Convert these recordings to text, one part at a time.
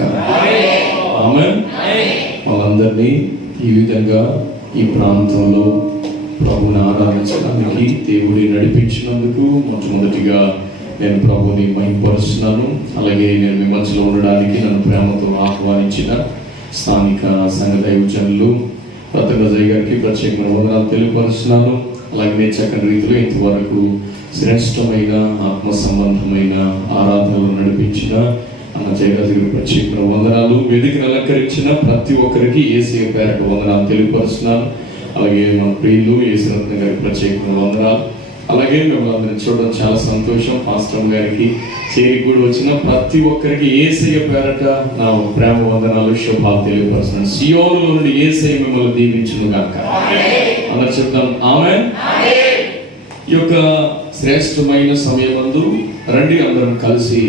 గాక. ఆమేన్. వాళ్ళందరినీ ఈ విధంగా ఈ ప్రాంతంలో ప్రభుని ఆరాధించడానికి దేవుడి నడిపించినందుకు మొట్టమొదటిగా నేను ప్రభుని మహిమపరుస్తున్నాను. అలాగే నేను మీ మధ్యలో ఉండడానికి నన్ను ప్రేమతో ఆహ్వానించిన స్థానిక సంఘ దైవజనులు రత్నజయ్ గారికి ప్రత్యేకమైన వందనాలు తెలియపరుస్తున్నాను. అలాగే చక్కని రీతిలో ఇంతవరకు శ్రేష్టమైన ఆత్మ సంబంధమైన ఆరాధనలు నడిపించిన అన్నజయ్ గారికి ప్రత్యేకమైన వందనాలు. వేదికను అలంకరించిన ప్రతి ఒక్కరికి యేసయ్య పేరట వందనాలు తెలియపరుస్తున్నాను. అలాగే మన ప్రియులు యేసురత్న గారికి ప్రత్యేకమైన వందనాలు. అలాగే మిమ్మల్ని అందరినీ చూడడం చాలా సంతోషం. పాస్టర్ గారికి చేరికి కూడా వచ్చిన ప్రతి ఒక్కరికి యేసయ్య పేరట నా ప్రేమ వందనాలు, శుభాలు తెలియపరుస్తున్నాను. సియోనులో నుండి యేసయ్య మిమ్మల్ని దీవించును గాక. అందరూ చెప్తాం ఆమేన్. ఈ యొక్క శ్రేష్టమైన సమయమందు రండి అందరం కలిసి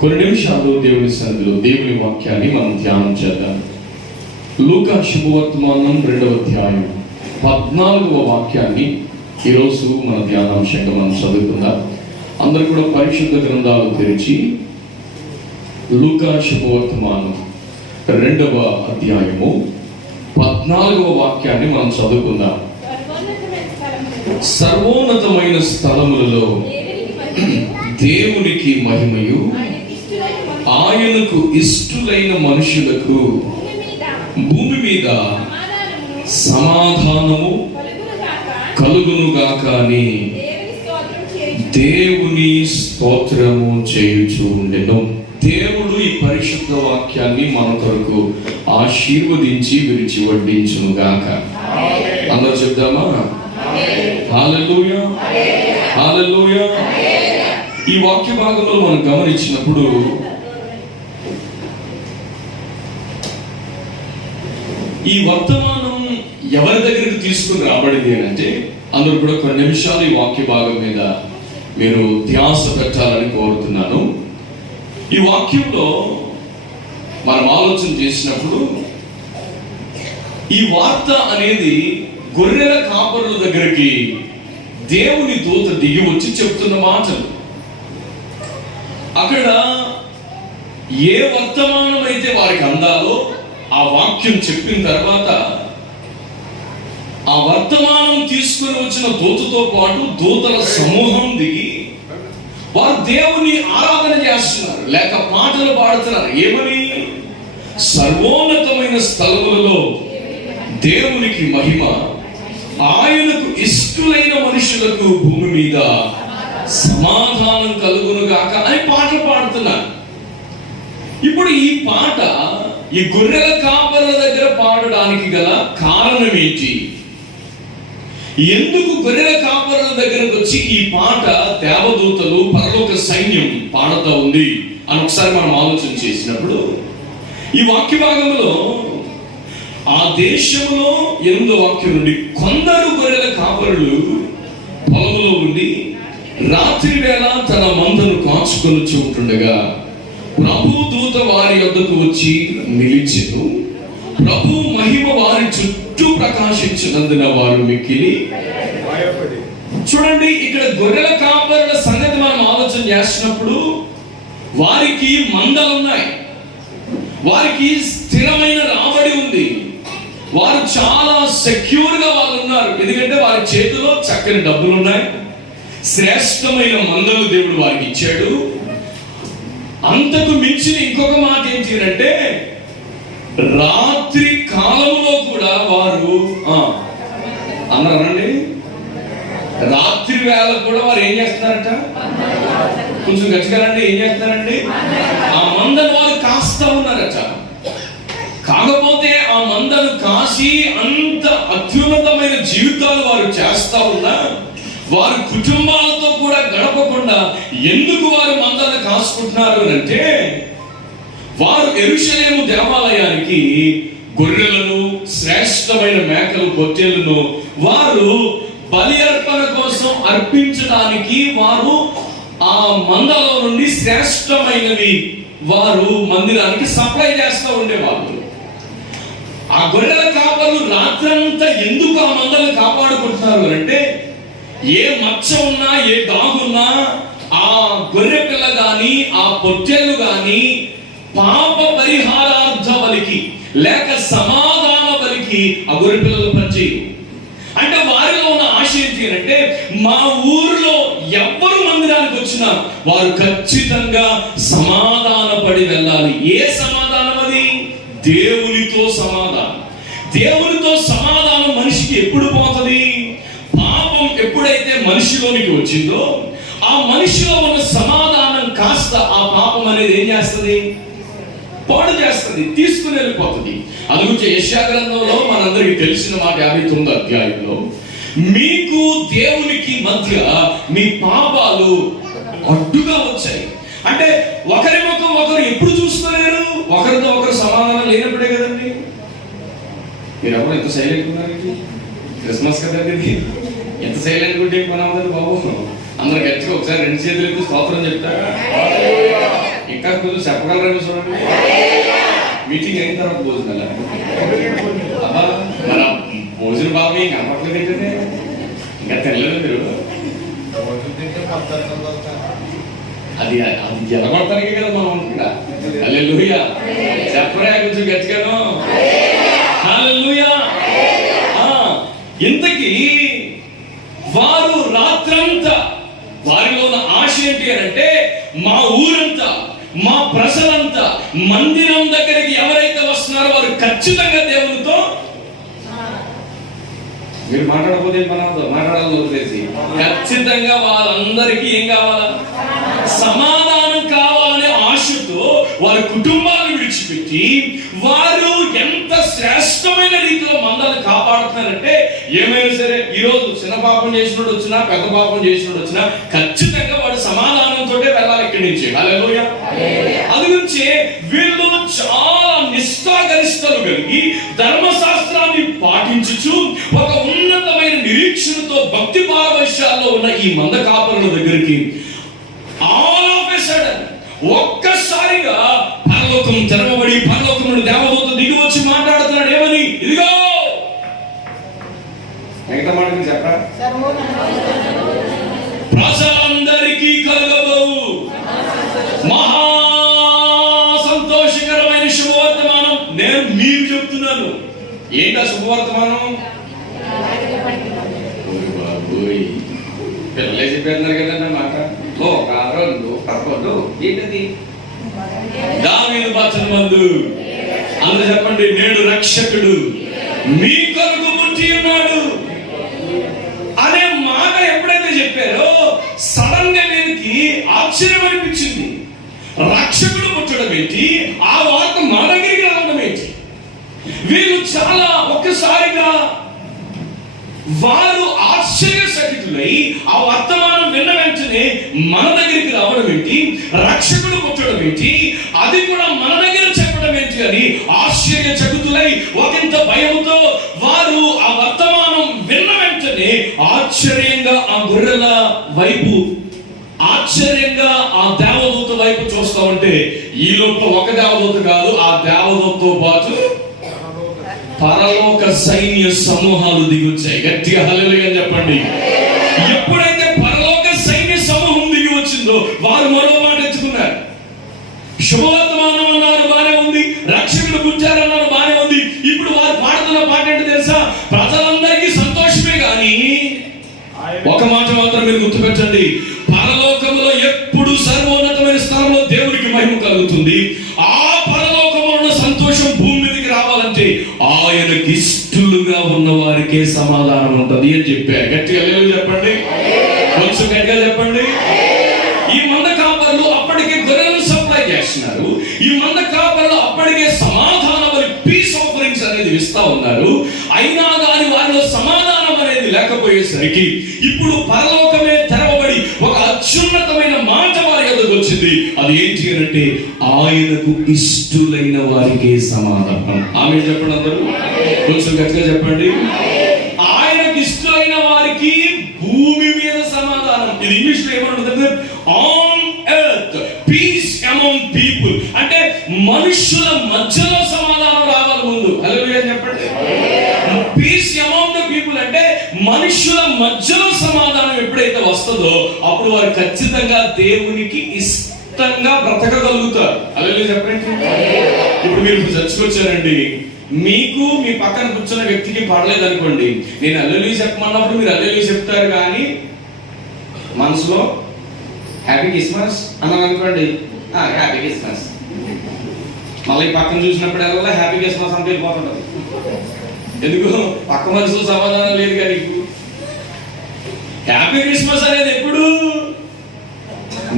కొన్ని నిమిషాలు దేవుని సన్నిధిలో దేవుని వాక్యాన్ని మనం ధ్యానం చేద్దాం. లూకా శుభవర్తమానం 2వ అధ్యాయం 14వ వాక్యాన్ని ఈరోజు మన ధ్యానాంశంగా మనం చదువుకుందాం. అందరూ కూడా పరిశుద్ధ గ్రంథాలు తెరిచి లూకా శుభవర్తమానం 2వ అధ్యాయము 14వ వాక్యాన్ని మనం చదువుకుందాం. సర్వోన్నతమైన స్థలములలో దేవునికి మహిమయు ఆయనకు ఇష్టులైన మనుషులకు భూమి మీద సమాధానము కలుగునుగాక అని దేవుని స్తోత్రము చేయుచు ఉండెను. దేవుడు ఈ పరిశుద్ధ వాక్యాన్ని మన కొరకు ఆశీర్వదించి విరిచి వడ్డించునుగాక. అందరూ చెప్దామా? హల్లెలూయా, హల్లెలూయా. ఈ వాక్య భాగంలో మనం గమనించినప్పుడు ఈ వర్తమానం ఎవరి దగ్గరికి తీసుకుని రాబడింది అంటే అందరూ కూడా కొన్ని నిమిషాలు ఈ వాక్య భాగం మీద మీరు ధ్యాస పెట్టాలని కోరుతున్నాను. ఈ వాక్యంలో మనం ఆలోచన చేసినప్పుడు ఈ వార్త అనేది గొర్రెల కాపరుల దగ్గరికి దేవుని దూత దిగి వచ్చి చెప్తున్న మాటలు. అక్కడ ఏ వర్తమానం అయితే వారికి అందాలో ఆ వాక్యం చెప్పిన తర్వాత ఆ వర్తమానం తీసుకుని వచ్చిన దూతతో పాటు దూతల సమూహం దిగి వారు దేవుని ఆరాధన చేస్తున్నారు, లేక పాటలు పాడుతున్నారు. ఏమని? సర్వోన్నతమైన స్థలములలో దేవునికి మహిమ, ఆయనకు ఇష్టులైన మనుషులకు భూమి మీద సమాధానం కలుగునుగాక అని పాటలు పాడుతున్నారు. ఇప్పుడు ఈ పాట ఈ గొర్రెల కాపరుల దగ్గర పాడడానికి గల కారణం ఏంటి? ఎందుకు గొర్రెల కాపరుల దగ్గరకు వచ్చి ఈ పాట దేవదూతలు పరలోక సైన్యం పాడుతూ ఉంది అని ఒకసారి మనం ఆలోచన చేసినప్పుడు ఈ వాక్య భాగంలో ఆ దేశంలో 8వ వాక్యం నుండి కొందరు గొర్రెల కాపరులు పొలంలో ఉండి రాత్రి వేళ తన మందను కాచుకొని ఉంటుండగా ప్రభు దూత వారి వద్దకు వచ్చి నిలిచెను. ప్రభు మహిమ వారి చుట్టూ ప్రకాశించినందున వారు మిక్కిలి భయపడి. చూడండి, ఇక్కడ గొర్రెల కాపరుల సంగతి మనం ఆలోచన చేసినప్పుడు వారికి మందలు ఉన్నాయి, వారికి స్థిరమైన రాబడి ఉంది, వారు చాలా సెక్యూర్ గా వాళ్ళు ఉన్నారు. ఎందుకంటే వారి చేతిలో చక్కని డబ్బులు ఉన్నాయి, శ్రేష్టమైన మందలు దేవుడు వారికి ఇచ్చాడు. అంతకు మించిన ఇంకొక మాట ఏంటి అంటే రాత్రి కాలంలో కూడా వారు అన్నారండి, రాత్రి వేళ కూడా వారు ఏం చేస్తున్నారట? కొంచెం గచ్చిగారండి, ఏం చేస్తున్నారండి? ఆ మందను వారు కాస్తా ఉన్నారట. కాకపోతే ఆ మందను కాసి అంత అత్యున్నతమైన జీవితాలు వారు చేస్తా ఉన్నా వారి కుటుంబాలతో కూడా గడపకుండా ఎందుకు వారు మందను కాసుకుంటున్నారు అంటే వారు యెరూషలేము దేవాలయానికి గొర్రెలను, శ్రేష్టమైన మేకలు, పొట్టేళ్లను వారు బలి అర్పణ కోసం అర్పించడానికి వారు ఆ మందలో నుండి శ్రేష్టమైనవి వారు మందిరానికి సప్లై చేస్తూ ఉండేవాళ్ళు. ఆ గొర్రెల కాపరులు రాత్రంతా ఎందుకు ఆ మందలను కాపాడుకుంటున్నారు అంటే ఏ మచ్చ ఉన్నా, ఏ దాగున్నా ఆ గొర్రె పిల్ల గాని, ఆ పొట్టేళ్ళు గాని పాప పరిహారార్థ బలికి లేక సమాధాన బలికి ఆ గొర్రె పిల్లలు పనిచేయు. అంటే వారిలో ఉన్న ఆశ ఏంటి అంటే, మా ఊరిలో ఎవరు మందిరానికి వచ్చినా వారు ఖచ్చితంగా సమాధాన పడి వెళ్ళాలి. ఏ సమాధానం అది? దేవునితో సమాధానం. దేవునితో సమాధానం మనిషికి ఎప్పుడు పోతుంది? పాపం ఎప్పుడైతే మనిషిలోనికి వచ్చిందో ఆ మనిషిలో ఉన్న సమాధానం కాస్త ఆ పాపం అనేది ఏం చేస్తుంది? పాడు చేస్తుంది, తీసుకుని వెళ్ళిపోతుంది. అందుగురించి యెషయా గ్రంథంలో మనందరికీ తెలిసిన మాట 59వ అధ్యాయంలో, మీకు దేవునికి మధ్య మీ పాపాలు అడ్డుగా వచ్చాయి. అంటే ఒకరి ముఖం ఒకరు ఎప్పుడు చూసుకోలేరు, ఒకరితో ఒకరు సమాధానం లేనప్పుడే కదండి. మీరు ఎప్పుడు ఎంత సైలెంట్ ఉన్నారండి? క్రిస్మస్ కదండి, ఎంత సైలెంట్ ఉంటే పని అవుతుంది బాబు. అందరు గట్టిగా ఒకసారి 2 చేతులు ఎత్తి స్తోత్రం చెప్తారా? ఇంకా కొంచెం చెప్పగలరని చూడండి. మీటింగ్ అయిన తర్వాత భోజనాలు అబ్బా, మన భోజన బాబు ఇంకా అమ్మట్లేదు ఏంటంటే, ఇంకా తెల్లదు మీరు. అది జలగొడతానికే కదా మనం ఇక్కడ. హల్లెలూయా చెప్పరా కొంచెం గట్టిగాను. హల్లెలూయా. ఇంతకీ వారు రాత్రంతా వారిలో ఉన్న ఆశ ఏంటి అంటే, మా ఊరంతా మా ప్రజలంతా మందిరం దగ్గరికి ఎవరైతే వస్తున్నారో వారు ఖచ్చితంగా దేవునితో. మీరు మాట్లాడకపోతే మాట్లాడాలని వదిలేసి ఖచ్చితంగా వాళ్ళందరికీ ఏం కావాలా? సమాధానం కావాలనే ఆశతో వారి కుటుంబాలను విడిచిపెట్టి వారు ఎంత శ్రేష్టమైన రీతిలో మందలను కాపాడుతున్నారంటే, ఏమైనా సరే ఈరోజు చిన్న పాపం చేసినోడు వచ్చినా పెద్ద పాపం చేసినోడు వచ్చినా ఖచ్చితంగా వాడు సమాధానంతో వెళ్ళాలి ఇక్కడి నుంచి. హల్లెలూయా. అందుగురించి వీళ్ళు చాలా నిష్ఠాగరిష్టలు కలిగి ధర్మశాస్త్రాన్ని పాటించుచు ఒక ఉన్నతమైన నిరీక్షణతో భక్తి పారవశ్యాల్లో ఉన్న ఈ మంద కాపరుల దగ్గరికి ఆల్ ఆఫ్ ఎ సడన్ ఒక్కసారిగా పరలోకం తెరవబడి పరలోకం నుండి దేవదూత దిగి వచ్చి మాట్లాడుతున్నాడు. ఏమని? ఇదిగో మిగతా మాట చెప్పరా? ప్రజలందరికీ కలగబోవు మహా సంతోషకరమైన శుభవర్తమానం నేను మీకు చెప్తున్నాను. ఏంటా శుభవర్తమానం? పిల్లలే చెప్పేస్తున్నారు కదండి మాట. ఏంటది? దావీదు బచ్చన మందు. అందరూ చెప్పండి, నేడు రక్షకుడు మీ కొరకు పుట్టి ఉన్నాడు అనే మాట ఎప్పుడైతే చెప్పారో సడన్ గా వీరికి ఆశ్చర్యం అనిపించింది. రక్షకుడు పుట్టడం ఏంటి, ఆ వార్త మన దగ్గరికి రావడం ఏంటి? వీళ్ళు చాలా ఒక్కసారిగా వారు ఆశ్చర్యచకితులై ఆ వర్తమానం విన్న వెంటనే మన దగ్గరికి రావడం ఏంటి, రక్షకుడు పుట్టడం ఏంటి, అది కూడా మన దగ్గర చెప్పడం ఏంటి అని ఆశ్చర్యచకితులై ఒకంత భయంతో వారు ఆ వర్తమానం విన్న వెంటనే ఆశ్చర్యంగా ఆ గొర్రెల వైపు, ఆశ్చర్యంగా ఆ దేవదూత వైపు చూస్తా ఉంటే ఈ లోపల ఒక దేవదూత కాదు, ఆ దేవదూతతో పాటు పరలోక సైన్య సమూహాలు దిగొచ్చాయి. గట్టిగా హల్లెలూయా అని చెప్పండి. ఎప్పుడైతే పరలోక సైన్య సమూహం దిగి వచ్చిందో వారు మరో మాట ఎత్తుకున్నారు. శుభవర్తమానం అన్నారు, బానే ఉంది. రక్షకుడు పుట్టారన్నారు, బానే ఉంది. ఇప్పుడు వారు పాడుతున్న పాట ఏంటో తెలుసా? ప్రజలందరికీ సంతోషమే గాని ఒక మాట మాత్రం మీరు గుర్తుపెట్టండి, పరలోకములో ఎప్పుడు సర్వోన్నతమైన స్థలంలో దేవునికి మహిమ కలుగుతుంది. ఆ పరలోకములో ఉన్న సంతోషం భూమి మీదకి రావాలంటే ఆయనకి ఇష్టలుగా ఉన్న వారికే సమాధానం ఉంటుంది అని చెప్పారు. గట్టిగా లేదు చెప్పండి, కొంచెం గట్టిగా చెప్పండి. ఈ మంద కాపర్లు అప్పటికే గొర్రెలను సప్లై చేస్తున్నారు. ఈ మంద కాపర్లు అప్పటికే సమాధానం పీస్ ఆఫరింగ్స్ అనేది ఇస్తా ఉన్నారు. అయినా కానీ వారిలో సమాధానం అనేది లేకపోయేసరికి ఇప్పుడు పరలోకమే తెరవబడి ఒక అత్యున్నతమైన మాట వారి ఎదుగు వచ్చింది. అది ఏంటి అంటే, ఆయనకు ఇష్టలైన వారికే సమాధానం. ఆమె చెప్పండి, అందరూ కొంచెం గట్టిగా చెప్పండి. ఆయనకు ఇష్టలైన వారికి భూమి మీద సమాధానం. ఇది ఇంగ్లీష్ లో ఏమంటుంది? On earth peace among people. అంటే మనుషుల మధ్యలో సమాధానం రావాలి ముందు. హల్లెలూయా చెప్పండి. పీస్ అమంగ్ ద పీపుల్ అంటే మనుషుల మధ్యలో సమాధానం ఎప్పుడైతే వస్తుందో అప్పుడు వారు ఖచ్చితంగా దేవునికి ఇష్టమైన వ్యక్తంగా బ్రతకగలుగుతారు. హల్లెలూయా చెప్పండి. ఇప్పుడు మీరు చర్చకు వచ్చారండి, మీకు మీ పక్కన కూర్చున్న వ్యక్తికి పడలేదు అనుకోండి, నేను హల్లెలూయా చెప్పమన్నప్పుడు మీరు హల్లెలూయా చెప్తారు, కానీ మనసులో హ్యాపీ క్రిస్మస్ అన్నాను అనుకోండి, హ్యాపీ క్రిస్మస్. మళ్ళీ పక్కన చూసినప్పుడల్లా హ్యాపీ క్రిస్మస్ అని వెళ్ళిపోతుంటది. ఎందుకు? పక్క మనసులో సమాధానం లేదు కానీ హ్యాపీ క్రిస్మస్ అనేది ఎప్పుడు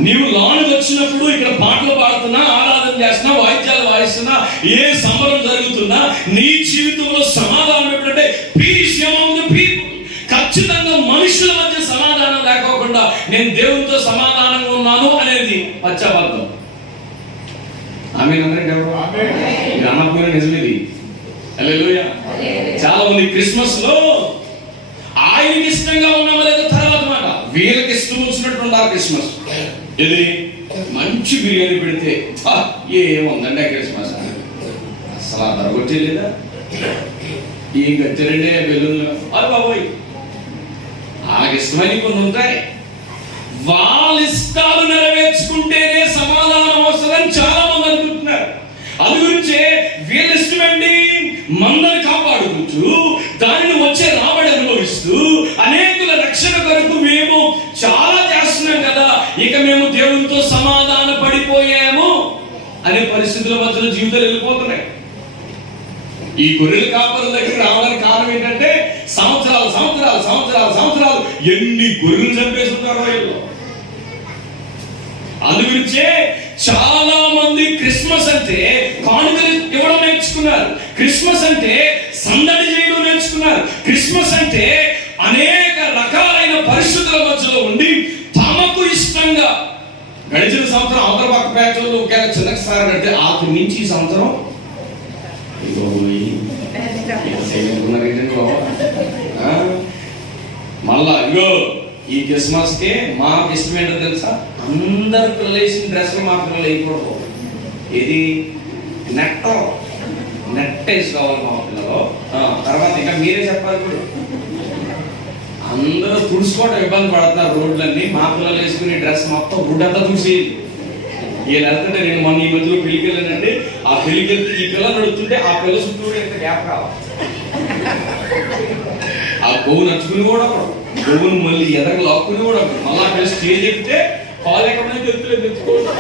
నీవు లోనికి వచ్చినప్పుడు, ఇక్కడ పాటలు పాడుతున్నా, ఆరాధన చేస్తున్నా, వాయిద్యాలు వాయిస్తున్నా, ఏ సంబరం జరుగుతున్నా, నీ జీవితంలో సమాధానం ఎప్పుడంటే పీస్ అమాంగ్ ది పీపుల్. ఖచ్చితంగా మనుషుల మధ్య సమాధానం లేకోకుండా నేను దేవునితో సమాధానంగా ఉన్నాను అనేది పశ్చాత్తాపం. ఆమేన్ అనండి. మీరు అన్నప్పుడు నిజమేది. హల్లెలూయా. చాలా మంది క్రిస్మస్ లో ఆయనకి ఇష్టంగా ఉన్నామో లేదో తర్వాత మాట, వీళ్ళకి ఇష్టం వచ్చినట్టు ఉండాలి క్రిస్మస్. ఇది మంచి బిర్యానీ పెడితే ఏముందండి క్రిస్మస్ అసలు దొరకొచ్చేలేదా, ఏం కచ్చారండి బెలూన్లు, అది బాబోయ్. వాళ్ళకి ఇష్టమని కొన్ని ఉంటాయి, వాళ్ళ ఇష్టాలు నెరవేర్చుకుంటేనే సమాధానం అవసరం చాలా మంది అనుకుంటున్నారు. అది గురించే వీళ్ళ ఇష్టమండి మందని కాపాడుకుంటూ, దానిని వచ్చే రాబడి అనుభవిస్తూ, అనేకుల రక్షణ కొరకు మేము చాలా చేస్తున్నాం కదా, ఇక మేము దేవునితో సమాధాన పడిపోయాము అనే పరిస్థితుల మధ్యలో జీవితాలు వెళ్ళిపోతున్నాయి. ఈ గొర్రెల కాపరుల దగ్గర రావడానికి కారణం ఏంటంటే సంవత్సరాలు సంవత్సరాలు సంవత్సరాలు సంవత్సరాలు ఎన్ని గొర్రెలు చంపేస్తుంటారో వీళ్ళు. అందు గురించే చాలా మంది క్రిస్మస్ అంటే కానుకలు ఇవ్వడం నేర్చుకున్నారు, క్రిస్మస్ అంటే సందడి చేయడం నేర్చుకున్నారు, క్రిస్మస్ అంటే అనేక రకాలైన పరిస్థితుల మధ్యలో ఉండి తమకు ఇష్టంగా గడిచిన సంవత్సరం అవతల పక్క ప్యాచోళ్ళు ఒకవేళ చిన్న సార్ కడితే ఆకు నుంచి ఈ సంవత్సరం మళ్ళా ఇగో ఈ క్రిస్మస్ కే మాకు ఇష్టం ఏంటో తెలుసా, అందరు పిల్లలు వేసిన డ్రెస్సులు మా పిల్లలు వేయకూడదు, ఇది నెట్ వేసుకోవాలి మా పిల్లలు. తర్వాత ఇంకా మీరే చెప్పాలి, ఇప్పుడు అందరూ తుడుచుకోవడం ఇబ్బంది పడుతున్నారు రోడ్లన్నీ, మా పిల్లలు వేసుకునే డ్రెస్ మొత్తం గుడ్ అంతా తుడిసి వీళ్ళు వెళ్తుంటే, నేను మొన్న ఈ మధ్యలో పెళ్లికి వెళ్ళానండి, ఆ పెళ్లికి వెళ్తే ఈ పిల్లలు నడుస్తుంటే ఆ పిల్ల చుట్టూ ఎంత గ్యాప్ కావాలి, ఆ గోవు నచ్చుకుని కూడా గోవును మళ్ళీ ఎదగ లాక్కుని కూడా మళ్ళీ అక్కడ స్టేజ్ ఎక్కితే కాల్ ఎక్కడైనా తెలుపులేదు తెచ్చుకోవడం.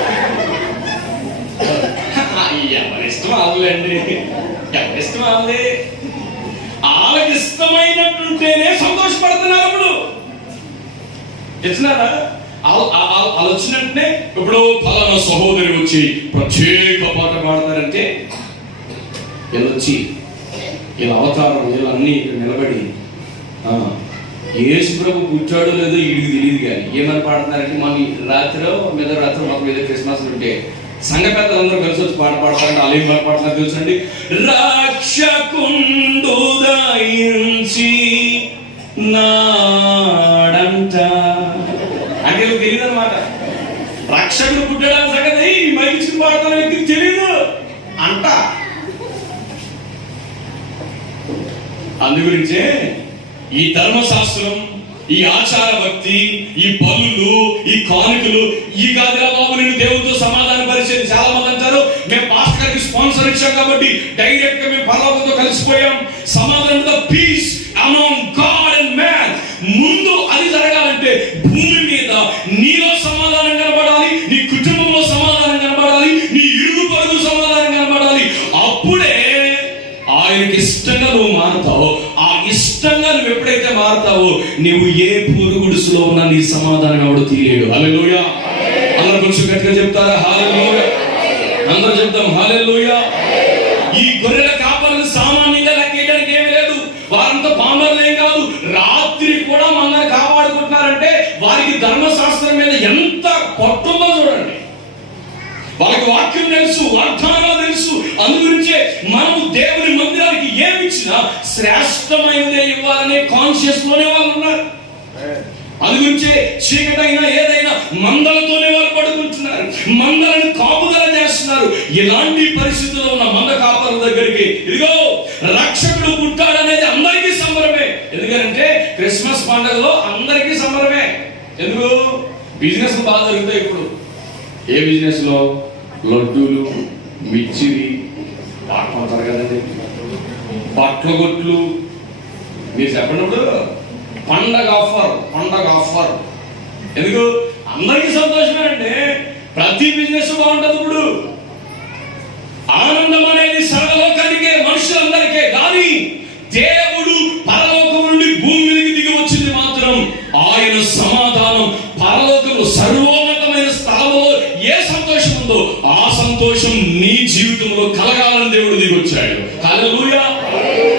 ఎవరి ఇష్టం వాళ్ళండి, ఎవరి ఇష్టం వాళ్ళే, వాళ్ళకి ఇష్టమైనట్టుంటేనే సంతోషపడుతున్నారు. అప్పుడు తెచ్చినారా వాళ్ళు వచ్చినట్టే, ఇప్పుడు ఫలానా సహోదరి వచ్చి ప్రత్యేక పాట పాడతారంటే వీళ్ళు వచ్చి వీళ్ళ అవతారం వీళ్ళన్నీ ఇక్కడ నిలబడి యేసు ప్రభు కూర్చోడు లేదో వీడికి తెలియదు, కానీ ఏమని పాడుతున్నారంటే మన రాత్రి మాకు మీద క్రిస్మస్ ఉంటే సంఘ పెద్దలందరూ కలిసి వచ్చి పాట పాడతారంటే వాళ్ళు ఏం పాట పాడుతున్నారు తెలుసండి, రక్షకుండు దయించి నాడంట అంటే తెలియదు అనమాట. రక్షకుడు పుట్టడానికి సంగతి మైకి పాడుతున్న వ్యక్తికి తెలియదు అంట. అందు గురించే ఈ ధర్మశాస్త్రం, ఈ ఆచార భక్తి, ఈ బలులు, ఈ కానుకలు, ఈ కాదురా బాబు నేను దేవుడితో సమాధాన పరిచయం. చాలా మంది అంటారు మేము పాస్టర్ గారికి స్పాన్సర్ ఇచ్చాం కాబట్టి డైరెక్ట్ గా మేము పరలోకంతో కలిసిపోయాం. సమాధానం peace among God and man. ముందు అది జరగాలంటే భూమి మీద నీలో సమాధానం కనబడాలి, నీ కుటుంబంలో సమాధానం కనబడాలి, నీ ఇరుగు పొరుగు సమాధానం కనబడాలి. అప్పుడే ఆయనకి ఇష్టంగా నువ్వు మారుతావు. ఆ ఇష్టంగా నువ్వు ఎప్పుడైతే మారుతావో నువ్వు ఏ పూరుగుడుసులో ఉన్నా నీ సమాధానం ఎవడు తీయలేడు. హల్లెలూయా. అందరూ కొంచెం గట్టిగా చెప్తారా హల్లెలూయా? అందరూ చెప్తాం హల్లెలూయా. ఈ గొర్రెల కాపరులు సామాన్యంగా లెక్కేయడానికి ఏమీ లేదు, వారంతా పామరులు ఏం కాదు. రాత్రి కూడా మనల్ని కాపాడుకుంటున్నారంటే వారికి ధర్మశాస్త్రం మీద ఎంత పట్టుందో చూడండి. వాళ్ళకి వాక్యం తెలుసు, వాగ్దానాలు తెలుసు. అందుగురించే మనము దేవుని మందిరానికి ఏమి ఇచ్చినా శ్రేష్టమైనదే ఇవ్వాలనే కాన్షియస్ లోనే వాళ్ళు ఉన్నారు. అందుగురించే చీకటైనా ఏదైనా మందలతోనే వాళ్ళు పడుకుంటున్నారు, మందలను కాపుదల చేస్తున్నారు. ఇలాంటి పరిస్థితుల్లో ఉన్న మంద కాపరుల దగ్గరికి ఇదిగో రక్షకుడు పుట్టాడనేది అందరికీ సంబరమే. ఎందుకంటే క్రిస్మస్ పండుగలో అందరికీ సంబరమే. ఎందుకు? బిజినెస్ బాగా జరుగుతాయి. ఇప్పుడు ఏ బిజినెస్లో? లడ్డూలు, మిర్చివి పాడుకుంటారు కదండి, బట్టల కొట్లు. మీరు చెప్పినప్పుడు పండగ ఆఫర్. ఎందుకు? అందరికీ సంతోషమే అండి. ప్రతి బిజినెస్ బాగుంటుంది. ఇప్పుడు ఆనందం అనేది సర్వలోకానికే, మనుషులందరికీ. కానీ దేవుడు పరలోకం నుండి భూమి మీదకి దిగి వచ్చింది మాత్రం ఆయన సమాధానం. పరలోకంలో సర్వోన్నతమైన స్థలంలో ఏ సంతోషం ఉందో ఆ సంతోషం నీ జీవితంలో కలగాలని దేవుడు దిగి వచ్చాడు. హల్లెలూయా.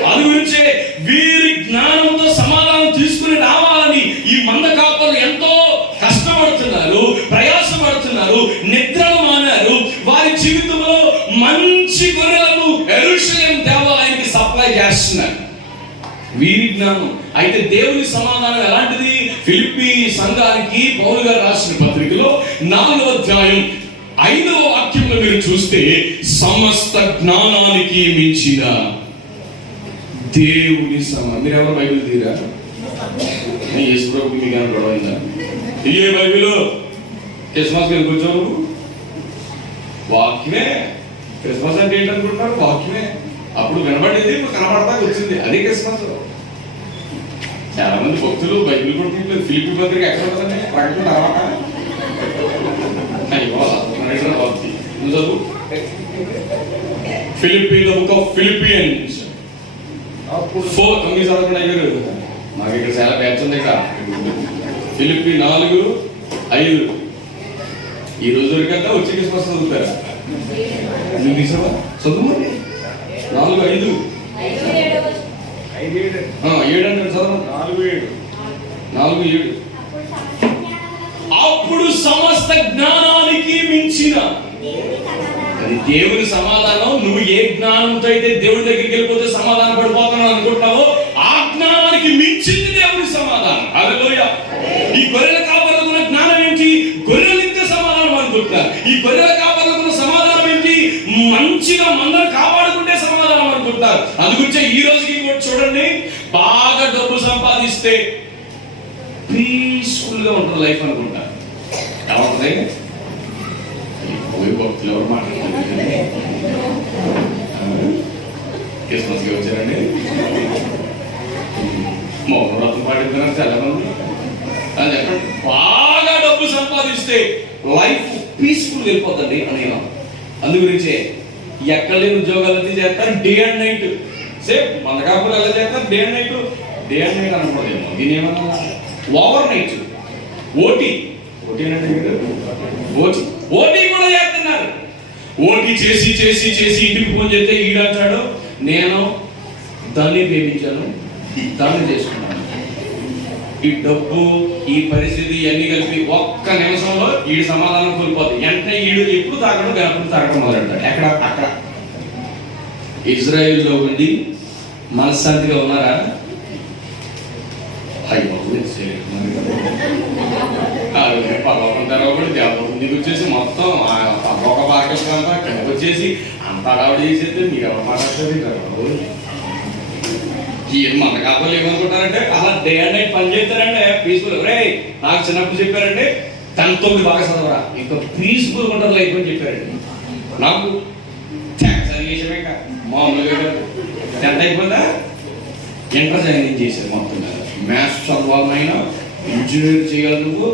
అది గురించే వీరి జ్ఞానంతో సమాధానం తీసుకుని రావాలని ఈ మంద కాపరులు ఎంతో కష్టపడుతున్నారు, ప్రయాసపడుతున్నారు, నిద్రలు మానారు. వారి జీవితంలో మంచి గొర్రెలను యెరూషలేము దేవాలయానికి సప్లై చేస్తున్నారు. వీరి జ్ఞానం. అయితే దేవుని సమాధానం ఎలాంటిది? ఫిలిప్పీ సంఘానికి పౌలు గారు రాసిన పత్రికలో 4వ అధ్యాయం 5వ వాక్యంలో మీరు చూస్తే, సమస్త జ్ఞానానికి మించిన దేవుని సమాధానం. మీరు ఎవరు బైబిల్ తీరా? యేసు ప్రభు మీకు ఏమైనా గొడవైందా? ఏ బైబిల్ క్రిస్మస్ కూర్చోవు? వాక్యమే. క్రిస్మస్ అంటే ఏంటనుకుంటున్నారు? వాక్యమే. అప్పుడు వినబడేది, ఇప్పుడు కనబడతా వచ్చింది. అదే క్రిస్మస్. చాలా మంది భక్తులు బైబిల్ కూడా ఫిలిప్పీ పత్రిక ఎక్కడ ఉంటుందండి? ప్రకటన తర్వాత భక్తి చదువు. Philippi, the book of Philippians 4:9 చదవకుండా అయ్యారు. నాకు ఇక్కడ చాలా బ్యాచ్ ఉంది. ఇక్కడ ఫిలిప్పీ 4:5. ఈ రోజు వరకంతా వచ్చి క్రిస్మస్ చదువుతారా? నువ్వు తీసావా? చదువు మరి. 4:5 7 అంటే చదవ. 4:7. అప్పుడు సమస్త జ్ఞానానికి మించిన, అది దేవుని సమాధానం. నువ్వు ఏ జ్ఞానంతో అయితే దేవుడి దగ్గరికి వెళ్ళిపోతే సమాధానం పడిపోతున్నావు అనుకుంటావో ఆ జ్ఞానానికి మించింది దేవుని సమాధానం. హల్లెలూయా. ఈ గొర్రెల కాపరులకు ఉన్న జ్ఞానం ఏంటి? గొర్రెలకి సమాధానం అనుకుంటున్నారు. ఈ గొర్రెల కాపరులకు ఉన్న సమాధానం ఏంటి? మంచిగా మందరం కాపాడుకుంటే సమాధానం అనుకుంటారు. అందుగురించే ఈ రోజుకి కూడా చూడండి, బాగా డబ్బు సంపాదిస్తే పీస్ఫుల్ గా ఉంటుంది లైఫ్ అనుకుంటారు. ఎలా ఉంటుంది? భక్తులు ఎవరు మాట్లాడుతున్నారు? క్రిస్మస్కి వచ్చారండి, మౌనవ్రతం పాటిస్తున్నారు చాలా మంది. అని చెప్పండి, బాగా డబ్బు సంపాదిస్తే లైఫ్ పీస్ఫుల్ వెళ్ళిపోతుంది అని. అందు గురించే ఎక్కడ లేని ఉద్యోగాలు అయితే చేస్తారు, డే అండ్ నైట్. సేమ్ మన కాపులు ఎలా చేస్తారు? డే అండ్ నైట్ అనకూడదేమో, దీని ఏమన్నా ఓవర్ నైట్, ఓటీ కూడా చేస్తున్నారు. ఓటీ చేసి చేసి చేసి ఇంటికి ఫోన్ చేస్తే ఈడంటాడు, నేను దాన్ని ప్రేమించాను, దాన్ని చేసుకున్నాను. ఈ డబ్బు, ఈ పరిస్థితి ఇవన్నీ కలిపి ఒక్క నిమిషంలో ఈడు సమాధానం కోల్పోతుంది. వెంటనే ఈడు ఎప్పుడు తాగడం గెలుపుడు తాగడం మొదలెడతాడు. అక్కడ ఇజ్రాయిల్లో ఉండి మనశ్శాంతిగా ఉన్నారా? పర్వతం తెరవబడి దేవతలు నీకు వచ్చేసి మొత్తం ఒక పార్కల్ అంతా కిందకు వచ్చేసి అంత అడావిడి చేసేస్తే మీరు ఎవరు మాట్లాడతారు? మన కాపలు ఏమనుకుంటారంటే అలా డే అండ్ నైట్ పని చేస్తారంటే పీస్ఫుల్. రే నాకు చిన్నప్పుడు చెప్పారంటే 9 బాగా చదవరా, ఇంకా పీస్ఫుల్ ఉంటుంది లైఫ్ అని చెప్పారండి. నాకు చేసామే మామూలుగా 10th అయిపోయిందా, ఇంటర్ జాయిన్ చేశారు. మొత్తం మ్యాథ్స్ చదవాలైనా, ఇంజనీర్ చేయాలి. నువ్వు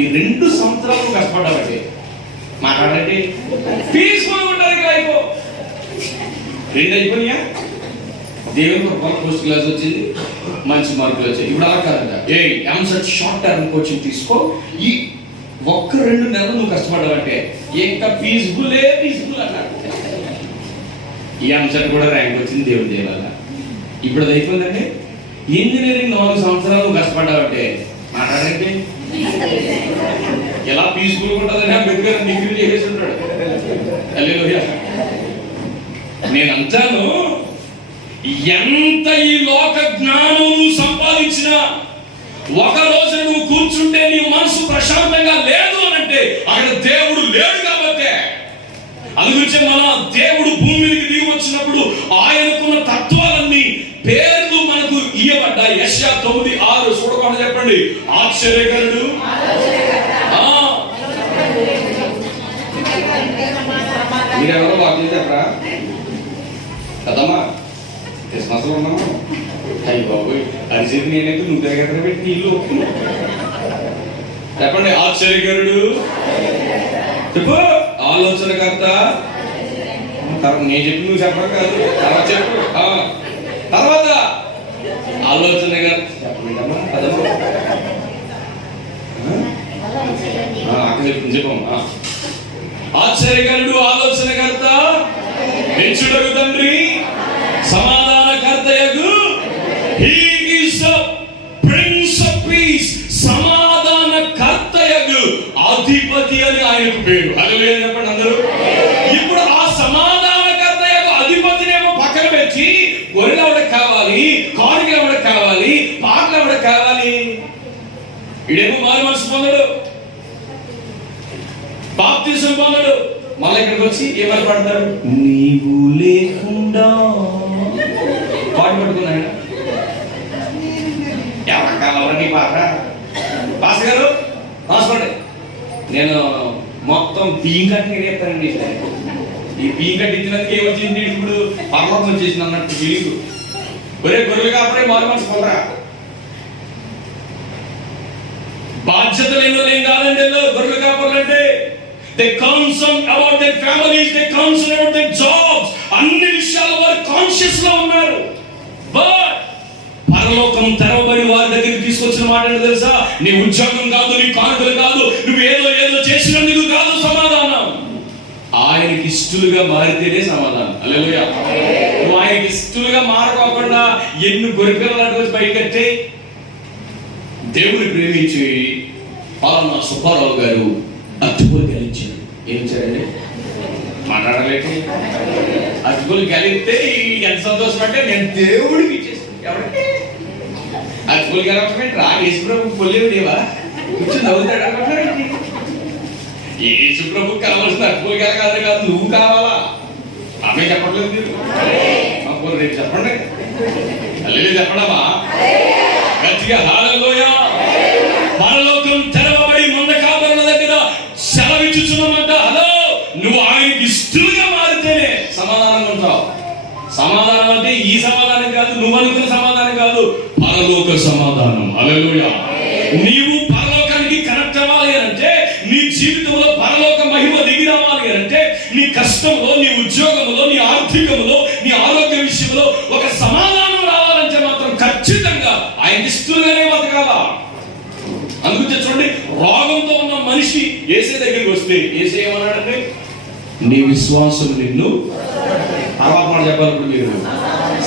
ఈ 2 సంవత్సరాలు కష్టపడ్డావంటే మాట్లాడండి పీస్ఫుల్ ఉంటుంది లైఫ్. 2 అయిపోయినాయా? దేవుని పోస్ట్ క్లాస్ వచ్చింది, మంచి మార్కులు వచ్చాయి. ఇప్పుడు అలా కాదంట. ఎంసెట్ షార్ట్ టర్మ్ కోచింగ్ తీసుకో, ఈ 1-2 నెలలు నువ్వు కష్టపడ్డావంటే ఇంకా పీస్ఫుల్ అన్నాడు. ఈ ఎంసెట్ కూడా ర్యాంక్ వచ్చింది దేవుడి దయ వల్ల. ఇప్పుడు అది అయిపోయిందంటే ఇంజనీరింగ్ 4 సంవత్సరాలు కష్టపడ్డావంటే మాట్లాడండి ఎలా పీస్ఫుల్ ఉంటుందని అంబేద్కర్ డిగ్రీ చేసేసి ఉంటాడు. హల్లెలూయా. నేను అంటాను, ఎంత ఈ లోక జ్ఞానం సంపాదించినా ఒక రోజు నువ్వు కూర్చుంటే నీ మనసు ప్రశాంతంగా లేదు అనంటే అక్కడ దేవుడు లేడు కాబట్టి. అందుగురించి మన దేవుడు భూమి మీదకి దిగి వచ్చినప్పుడు ఆయనకున్న తత్వాలన్నీ పేర్లు మనకు ఇవ్వబడ్డాయి. యెషయా 9:6 చూడకుండా చెప్పండి. ఆశ్చర్యకరుడు, చెప్పరా కదమ్మా క్రిస్మస్లో ఉన్నాము. అయ్యి బాబోయ్ అరిచేతి నేనైతే నువ్వు దగ్గర పెట్టి నీళ్ళు చెప్పండి. ఆశ్చర్యకరుడు చెప్పు. ఆలోచనకర్త నేను చెప్పి నువ్వు చెప్పడం కాదు, తర్వాత చెప్పు. తర్వాత ఆలోచనకర్త చెప్పండి కదమ్మా. అక్కడ చెప్తుంది చెప్పమ్మా. ఆశ్చర్యకరుడు, ఆలోచనకర్త, పెంచుటకు తండ్రి, సమాధానకర్తయగు, he is the prince of peace, సమాధానకర్తయగు అధిపతి అని ఆయనకు పేరు. హల్లెలూయా చెప్పండి అందరూ. ఇప్పుడు ఆ సమాధానకర్తయగు అధిపతినేమో పక్కన పెట్టి గొర్రెలు ఎవరికి కావాలి, కానుకలు ఎవరికి కావాలి, పాటలు ఎవరికి కావాలి? ఇడేమో మారు మనసు పొందడు, బాప్తిసం పొందడు. మళ్ళీ ఇక్కడికి వచ్చి ఏమని పడతారు? నీవు లేకుండా పాట పట్టుకున్నాడు. ఎవరు కావాలని పాట? పాస్ గారు రాసుకోండి. నేను మొత్తం బియ్యం కట్టి నేర్తానండి. ఈ బియ్యం కట్టి ఇచ్చినందుకు ఏమొచ్చింది? ఇప్పుడు పర్లోకం వచ్చేసింది అన్నట్టు ఫీలింగ్. ఒరే గొర్రెలు కాబట్టి మారు మనసు పొందరా. బాధ్యతలు ఎన్నో ఏం కాదండి గొర్రెలు కాపాలంటే. They concern about their families, they concern about their jobs. అన్ని విషయాల వారు కాన్షియస్ గా ఉన్నారు. బట్ పరలోకం తెరవబడి వారి దగ్గరికి తీసుకొచ్చిన మాట ఏంటో తెలుసా? నీ ఉద్యోగం కాదు, నీ కానుకలు కాదు, నువ్వు ఏదో చేసినందుకు కాదు సమాధానం. ఆయనకి ఇష్టలుగా మారితేనే సమాధానం. హల్లెలూయా. నువ్వు ఆయనకి ఇష్టలుగా మారకోకుండా ఎన్ని గొర్రెపిల్లలు బయటకట్టే దేవుని ప్రేమించి పలానా సుబ్బారావు గారు అటుకులు గెలిచాడు. ఏం చేయాలి? మాట్లాడలేటి అటుకులు గెలిస్తే ఎంత సంతోషపడ్డా నేను దేవుడికి ఇచ్చేస్తాను. ఎవరికి అటుకులు గెలవటమేంటి? రా యేసుప్రభు పొల్లేవుడేవా కూర్చొని నవ్వుతాడు అనుకుంటాడు. యేసుప్రభు కావాల్సిన అటుకులు గెలగాలి కాదు, నువ్వు కావాలా? ఆమె చెప్పట్లేదు మీరు. రేపు చెప్పండి. అల్లే చెప్పడమా గట్టిగా హల్లెలూయా. పరలోకం తెరవబడి మంద కాపరుల దగ్గర సెలవిచ్చుచున్నమాట. హలో, నువ్వు ఆయనకి ఇష్టలుగా మారితేనే సమాధానంగా ఉంటావు. సమాధానం అంటే ఈ సమాధానం కాదు, నువ్వు అనుకున్న సమాధానం కాదు, పరలోక సమాధానం. హల్లెలూయా. నీవు పరలోకానికి కనెక్ట్ అవ్వాలి అంటే, నీ జీవితంలో పరలోక మహిమ దిగి రావాలి అంటే, నీ కష్టంలో, నీ ఉద్యోగంలో, నీ ఆర్థికంలో, నీ ఆరోగ్య విషయంలో ఒక సమాధానం రావాలంటే మాత్రం ఖచ్చితంగా ఆయన ఇష్టలుగానే బతకాలా. అందుకే చూడండి, రోగంతో ఉన్న మనిషి యేసే దగ్గరికి వస్తే యేసే ఏమన్నాడంటే, నీ విశ్వాసం నిన్ను తర్వాత చెప్పాలి మీరు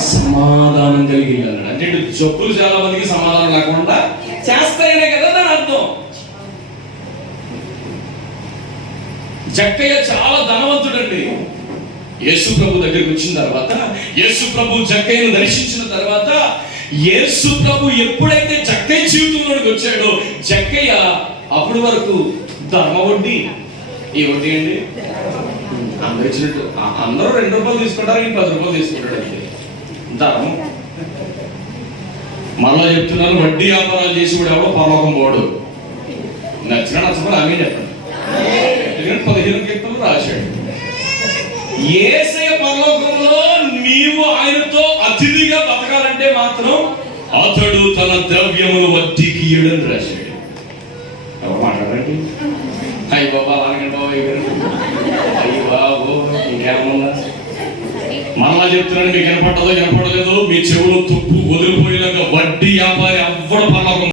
సమాధానం కలిగి అన్నాడు. అంటే జబ్బులు చాలా మందికి సమాధానం లేకుండా చేస్తాయనే కదా దాని అర్థం. జక్కయ్య చాలా ధనవంతుడండి. యేసు ప్రభు దగ్గరికి వచ్చిన తర్వాత, యేసు ప్రభు జక్కయ్యను దర్శించిన తర్వాత, యేసు ప్రభు ఎప్పుడైతే జక్కయ్య జీవితంలోకి వచ్చాడో, జక్కయ్య అప్పటి వరకు ధర్మ వడ్డీ. ఈ వడ్డీ అండి అందరు ఇచ్చినట్టు, అందరూ 2 రూపాయలు తీసుకుంటారు, ఈ 10 రూపాయలు తీసుకుంటాడు. అంతే ధర్మం. మళ్ళా చెప్తున్నాను, వడ్డీ వ్యాపారాలు చేసి కూడా ఎవడో పరలోకం పోడు. నచ్చినా నచ్చమని ఆమె చెప్పండి. 15 కీర్తనలు రాశాడు. యేసయ్య పరలోకంలో నీవు ఆయనతో అతిథిగా బతకాలంటే మాత్రం అతడు తన ద్రవ్యమును వడ్డీకి ఇయ్యడని రాశాడు. ఎవరు మాట్లాడండి? అయ్యి బాబా అలాగే బాబా అయ్యి బాబు ఇంకేమన్నా. మళ్ళా చెప్తున్నాను, మీకు వినపడదో వినపడలేదు, మీ చెవులు తుప్పు వదిలిపోయేలాగా వడ్డీ వ్యాపారి అవ్వడం పరలోకం